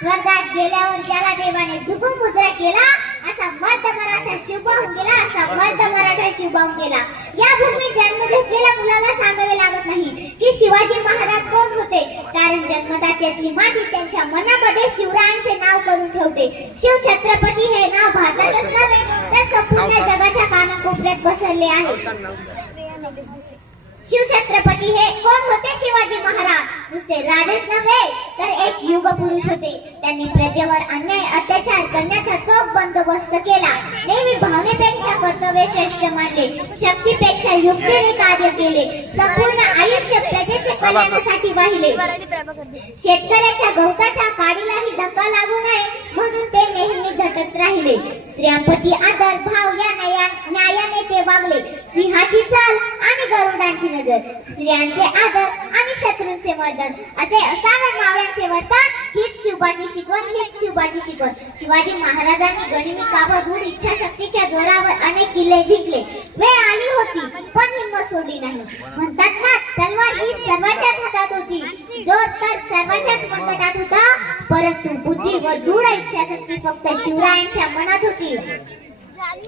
स्वर्गात गेल्यावर ज्याला देवाने झुकून मुजरा केला, असा मर्द मराठा शिवबाहून गेला, असा मर्द मराठा शिवबाहून गेला. या भूमीत जन्म घेतलेल्या मुलाला सांगावे लागत नाही की शिवाजी महाराज कोण होते, कारण जन्मदात्याची माती त्यांच्या मनामध्ये शिवरायांचे नाव करून ठेवते. शिव छत्रपती हे नाव भारतातच नव्हे तर संपूर्ण जगाच्या कानाकोपऱ्यात बसरले आहे. शिवछत्रपती हे कोण होते? शिवाजी महाराज नुसते राजेच नव्हे तर एक युग पुरुष होते. त्यांनी प्रजेवर अन्याय अत्याचार करण्याचा चोख बंदोबस्त केला. नेहमी भावनेपेक्षा कर्तव्य श्रेष्ठ मानले, शक्तीपेक्षा युक्तीने कार्य केले. संपूर्ण आयुष्य प्रजेच्या कल्याणासाठी वाहिले. शेतकऱ्याच्या गवताच्या काडीलाही धक्का लागू नये म्हणून ते नेहमी झटत राहिले. स्त्रियांप्रती आदर भाव या न्यायाने ते वागले. सिंहाची चाल आणि गरुडांची नजर, स्त्रियांचे आदर आणि शत्रूंचे मर्दन असे असावे मावळ्यांचे वर्तन. हीच शिवबाची शिकवण, हीच शिवबाची शिकवण. शिवाजी महाराजांनी गनिमी काबडून इच्छाशक्तीच्या जोरावर अनेक किल्ले जिंकले. वेळ आली होती पण हिंमत सोडली नाही. म्हणतात ना, तलवार ही सर्वांच्याच हातात होती, जोर तर सर्वांच्याच मनगटात होता, परंतु बुद्धी व दृढ इच्छाशक्ती फक्त शिवरायांच्या मनात होती.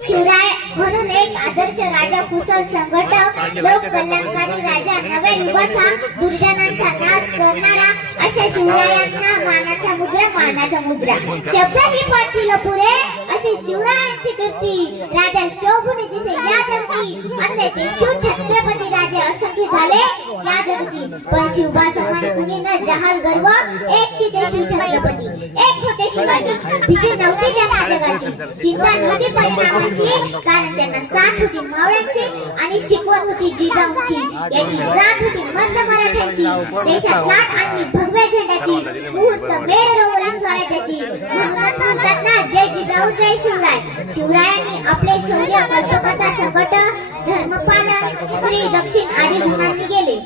शिवराय म्हणून एक आदर्श राजा, कुशल संघटक, लोक कल्याणकारी राजा, नव्या युगाचा दुर्जनांचा नाश करणारा, अशा शिवरायांना मानाचा मुद्रा, मानाचा मुद्रा. शब्दही पडतील पुरे अशी शिवरायांची कीर्ती, राजा शोभून दिसे या जगती, असे ते शिव छत्रपती राजे असंख्य झाले या जगती. पण शिवबा समान कुणी न जहाल गर्व, एक ची ते शिव छत्रपती, एक होते शिवाजी. भीती नव्हती त्या नाटकाची, चिंता नव्हती परिणामाची, कारण त्यांना साथ होती मावळ्यांची आणि शिकवण होती जिजाऊंची. याची जात होती मर्द मराठ्यांची, देशात लाट आणि भगव्या झेंड्याची, मुहूर्त वेळ रोवली स्वराज्याची. म्हणूनच म्हणतात ना, जय जिजाऊ जय शिवराय. शिवरायांनी आपले शौर्य, कल्पकता, संकट, धर्मपालन, स्त्री दक्षिण आदी गुणांनी गेले.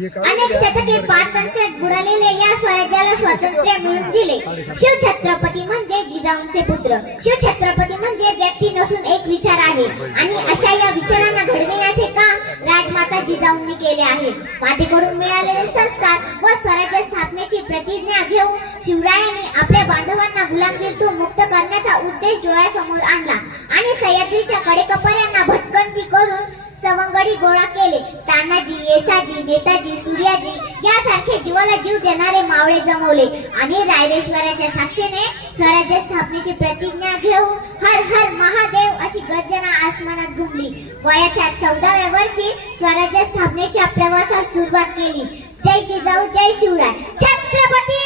अनेक शतके पारतंत्र्यात बुडालेले या स्वराज्याला स्वातंत्र्य मिळवून दिले. शिव छत्रपती म्हणजे जिजाऊंचे पुत्र. शिव छत्रपती म्हणजे व्यक्ती नसून एक विचार आहे आणि अशा या विचारांना घडविण्याचे काम राजमाता जिजाऊंनी केले आहे. मातेकडून मिळालेले संस्कार व स्वराज्य स्थापनेची प्रतिज्ञा घेऊन शिवरायांनी आपल्या बांधवांना गुलामगिरीतून मुक्त करण्याचा उद्देश डोळ्यासमोर आणला आणि सह्याद्रीच्या कडेकपाऱ्यांना भटकंती करून सवंगडी गोळा केले. तानाजी, येसाजी, नेताजी, सूर्याजी यासारखे जीवाला जीव देणारे मावळे जमवले आणि रायरेश्वराच्या साक्षीने स्वराज्य स्थापनेची प्रतिज्ञा घेऊन हर हर महादेव अशी गर्जना आसमानात घुमली. वयाच्या 14व्या वर्षी स्वराज्य स्थापनेच्या प्रवासास सुरुवात केली. जय जिजाऊ जय शिवराय. छत्रपती